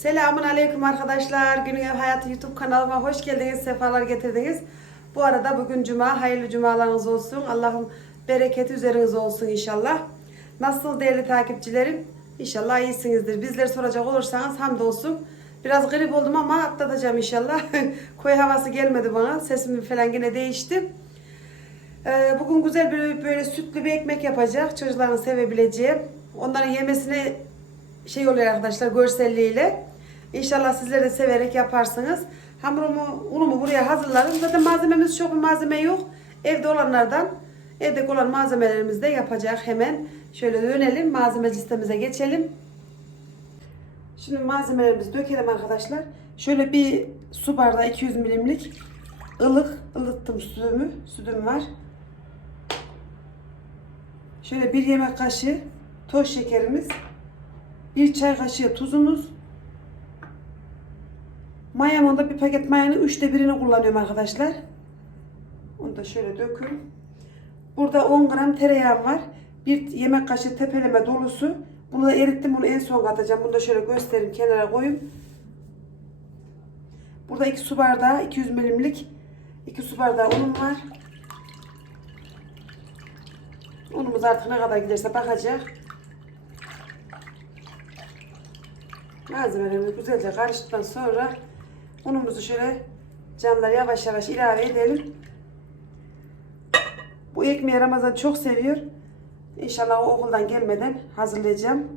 Selamun Aleyküm arkadaşlar. Günün Ev Hayatı YouTube kanalıma hoş geldiniz, sefalar getirdiniz. Bu arada bugün cuma, hayırlı cumalarınız olsun. Allah'ım bereketi üzerinize olsun inşallah. Nasıl değerli takipçilerim? İnşallah iyisinizdir. Bizleri soracak olursanız hamdolsun. Biraz grip oldum ama atlatacağım inşallah. Koyu havası gelmedi bana. Sesim falan yine değişti. Ee, bugün güzel bir böyle sütlü bir ekmek yapacak. Çocukların sevebileceği. Onların yemesine şey oluyor arkadaşlar görselliğiyle. İnşallah sizler de severek yaparsınız. Hamurumu, unumu buraya hazırlarım. Zaten malzememiz çok bir malzeme yok. Evde olanlardan, evde olan malzemelerimizi de yapacak hemen. Şöyle dönelim, malzeme listemize geçelim. Şimdi malzemelerimizi dökelim arkadaşlar. Şöyle bir su bardağı 200 milimlik ılık, ılıttım sütümü, sütüm var. Şöyle bir yemek kaşığı toz şekerimiz, bir çay kaşığı tuzumuz, mayamın bir paket mayanın üçte birini kullanıyorum arkadaşlar. Onu da şöyle dökün. Burada 10 gram tereyağım var. Bir yemek kaşığı tepeleme dolusu. Bunu da erittim. Bunu en son katacağım. Bunu da şöyle göstereyim. Kenara koyayım. Burada 2 su bardağı 200 milimlik 2 su bardağı unum var. Unumuz artık ne kadar giderse bakacak. Malzemelerimizi güzelce karıştıktan sonra unumuzu şöyle canlar yavaş yavaş ilave edelim. Bu ekmeği Ramazan çok seviyor. İnşallah o okuldan gelmeden hazırlayacağım.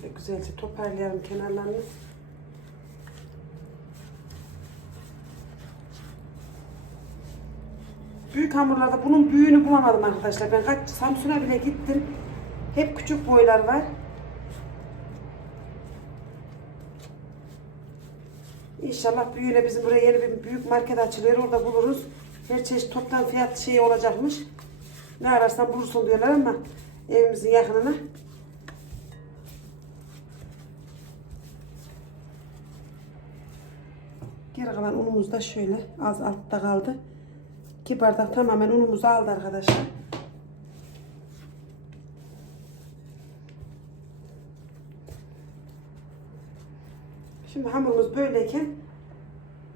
Şöyle güzelce toparlayalım kenarlarını. Büyük hamurlarda bunun büyüğünü bulamadım arkadaşlar. Ben kaç Samsun'a bile gittim. Hep küçük boylar var. İnşallah büyüğüne bizim buraya yeni bir büyük market açılıyor. Orada buluruz. Her çeşit toptan fiyat şeyi olacakmış. Ne ararsan bulursun diyorlar ama evimizin yakınına. Kalan unumuz da şöyle az altta kaldı. İki bardak tamamen unumuzu aldı arkadaşlar. Şimdi hamurumuz böyleyken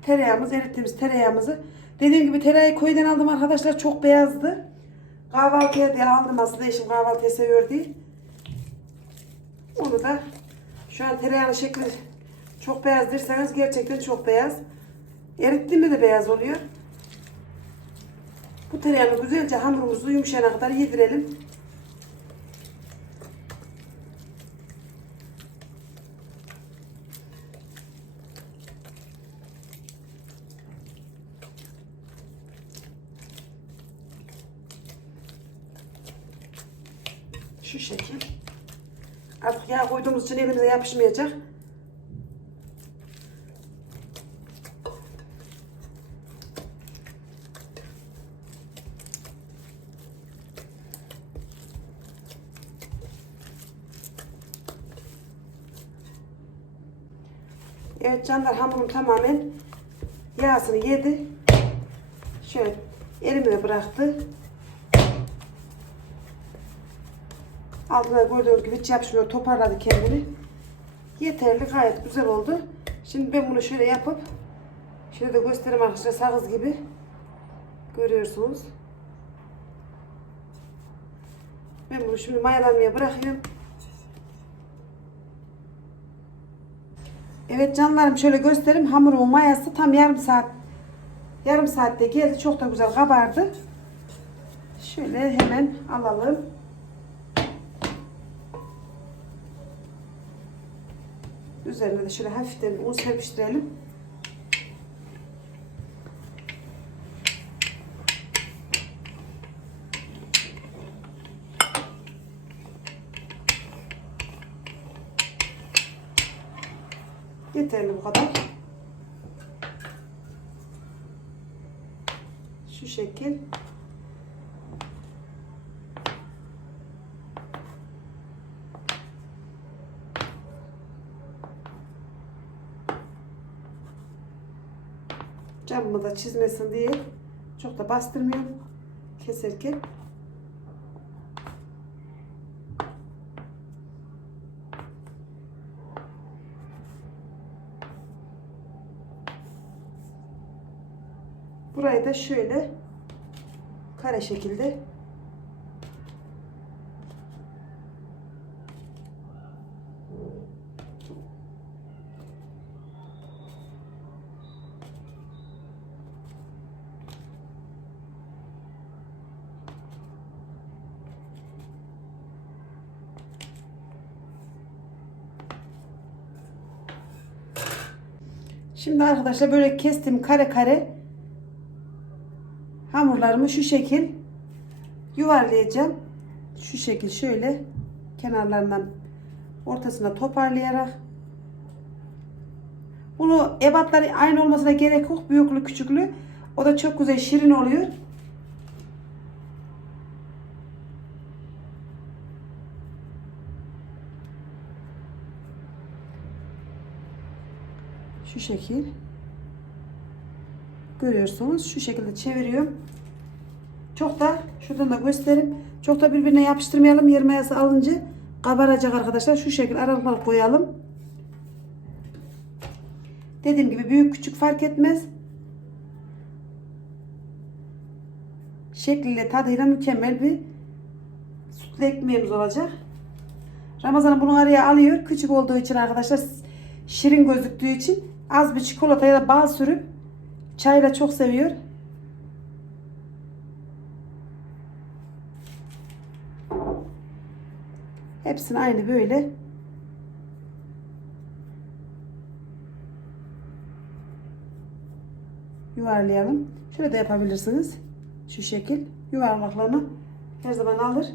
tereyağımız, erittiğimiz tereyağımızı dediğim gibi tereyağı köyden aldım arkadaşlar çok beyazdı. Kahvaltıya diye aldım aslında eşim kahvaltıya seviyor değil. Onu da şu an tereyağının şekli çok beyaz derseniz gerçekten çok beyaz. Erittiğimde de beyaz oluyor. Bu tereyağını güzelce hamurumuzu yumuşayana kadar yedirelim. Şu şekil. Artık yağ koyduğumuz için elimize yapışmayacak. Evet canlar hamurum tamamen yağsını yedi. Şöyle elime bıraktı. Altına gördüğünüz gibi yapışmıyor. Toparladı kendini. Yeterli. Gayet güzel oldu. Şimdi ben bunu şöyle yapıp şöyle de göstereyim arkadaşlar. Sakız gibi. Görüyorsunuz. Ben bunu şimdi mayalanmaya bırakıyorum. Evet canlarım şöyle göstereyim. Hamurumun mayası tam yarım saat yarım saatte geldi. Çok da güzel kabardı. Şöyle hemen alalım. Üzerine de şöyle hafiften un serpiştirelim. Yeterli bu kadar. Şu şekil. Camımı da çizmesin diye çok da bastırmıyorum keserken Burayı da şöyle kare şekilde Şimdi arkadaşlar böyle kestim kare kare hamurlarımı şu şekil yuvarlayacağım. Şu şekil şöyle kenarlarından ortasına toparlayarak bunu ebatları aynı olmasına gerek yok. Büyüklü küçüklü. O da çok güzel şirin oluyor. Şu şekil. Görüyorsunuz. Şu şekilde çeviriyorum. Çok da şuradan da göstereyim. Çok da birbirine yapıştırmayalım. Yer mayası alınca kabaracak arkadaşlar. Şu şekil aralıklar koyalım. Dediğim gibi büyük küçük fark etmez. Şekliyle tadıyla mükemmel bir sütlü ekmeğimiz olacak. Ramazan bunu araya alıyor. Küçük olduğu için arkadaşlar şirin gözüktüğü için az bir çikolata ya da bal sürüp çayla çok seviyor. Hepsini aynı böyle yuvarlayalım. Şöyle de yapabilirsiniz. Şu şekil yuvarlaklarını her zaman alır.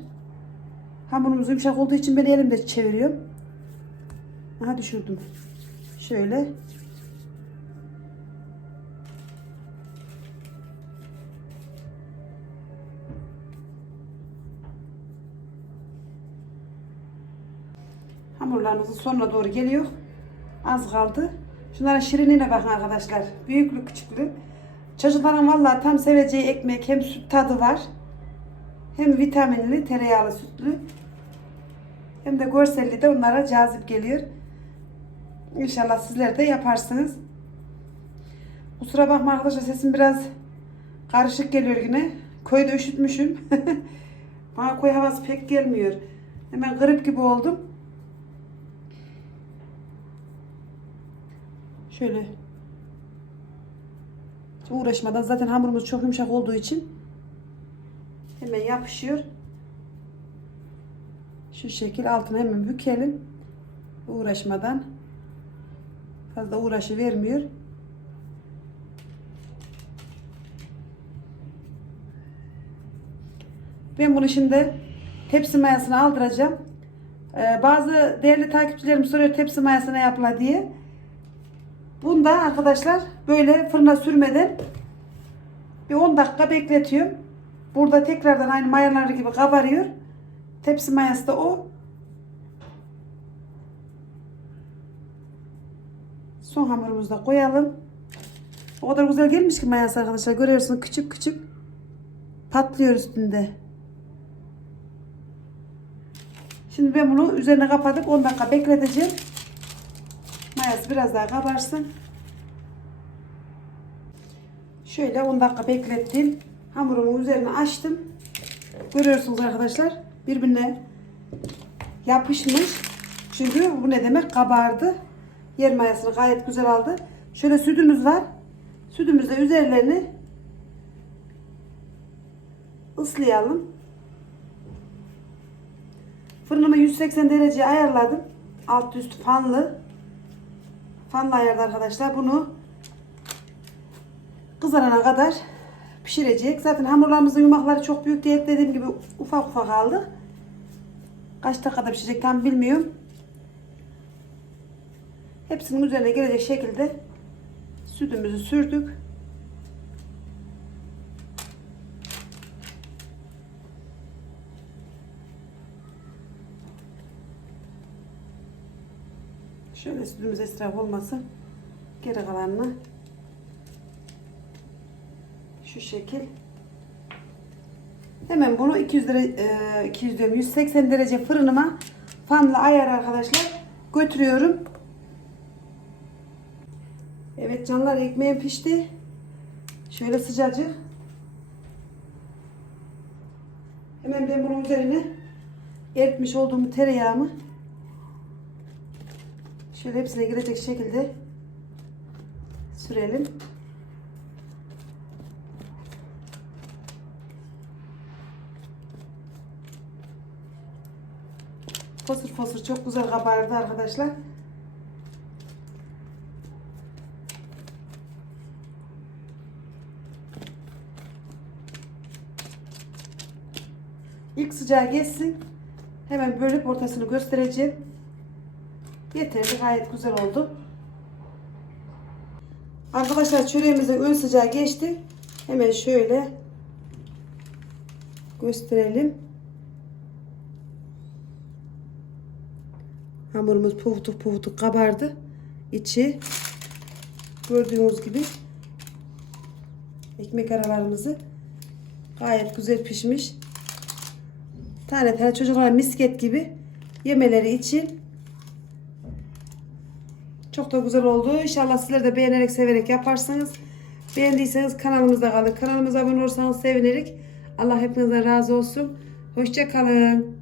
Hamurumuz yumuşak olduğu için böyle elimde çeviriyorum. Aha düşürdüm. Şöyle. Hamurlarımızın sonuna doğru geliyor. Az kaldı. Şunların şirinliğine bakın arkadaşlar. Büyüklü küçüklü. Çocukların vallahi tam seveceği ekmek. Hem süt tadı var. Hem vitaminli, tereyağlı sütlü. Hem de görselli de onlara cazip geliyor. İnşallah sizler de yaparsınız. Kusura bakma arkadaşlar sesim biraz karışık geliyor yine. Köyde üşütmüşüm. Bana koy havası pek gelmiyor. Hemen grip gibi oldum. Şöyle. Hiç uğraşmadan zaten hamurumuz çok yumuşak olduğu için hemen yapışıyor. Şu şekil altına hemen bükelim. Uğraşmadan. Fazla uğraşı vermiyor. Ben bunu şimdi tepsi mayasına aldıracağım. Ee, bazı değerli takipçilerim soruyor tepsi mayasına yapla diye. Bunda arkadaşlar böyle fırına sürmeden bir 10 dakika bekletiyorum. Burada tekrardan aynı mayaları gibi kabarıyor. Tepsi mayası da o. Son hamurumuzu da koyalım. O kadar güzel gelmiş ki mayası arkadaşlar. Görüyorsunuz küçük küçük patlıyor üstünde. Şimdi ben bunu üzerine kapatıp 10 dakika bekleteceğim. Mayası biraz daha kabarsın. Şöyle 10 dakika beklettim. Hamurumun üzerine açtım. Görüyorsunuz arkadaşlar. Birbirine yapışmış. Çünkü bu ne demek? Kabardı. Yer mayasını gayet güzel aldı. Şöyle sütümüz var. Sütümüzde üzerlerini ıslayalım. Fırınımı 180 dereceye ayarladım. Alt üst fanlı. Fanlı ayarda arkadaşlar. Bunu kızarana kadar pişirecek. Zaten hamurlarımızın yumakları çok büyük değil. Dediğim gibi ufak ufak aldık. Kaç dakikada pişecek tam bilmiyorum. Hepsinin üzerine gelecek şekilde sütümüzü sürdük. Şöyle sütümüz israf olmasın. Geri kalanını Şu şekil. Hemen bunu 200 derece, 200 diyorum 180 derece fırınıma fanla ayar arkadaşlar götürüyorum. Evet canlar ekmeğim pişti. Şöyle sıcacık. Hemen ben bunun üzerine eritmiş olduğum tereyağımı şöyle hepsine girecek şekilde sürelim. Fosur fosur çok güzel kabardı arkadaşlar. İlk sıcağı geçsin. Hemen bölüp ortasını göstereceğim. Yeterli gayet güzel oldu. Arkadaşlar çöreğimizin ön sıcağı geçti. Hemen şöyle gösterelim. Hamurumuz pufuduk pufuduk kabardı. İçi gördüğünüz gibi ekmek aralarımızı gayet güzel pişmiş. Tane tane çocuklar misket gibi yemeleri için çok da güzel oldu. İnşallah sizler de beğenerek severek yaparsınız. Beğendiyseniz kanalımızda kalın. Kanalımıza abone olursanız sevinirik. Allah hepinizden razı olsun. Hoşça kalın.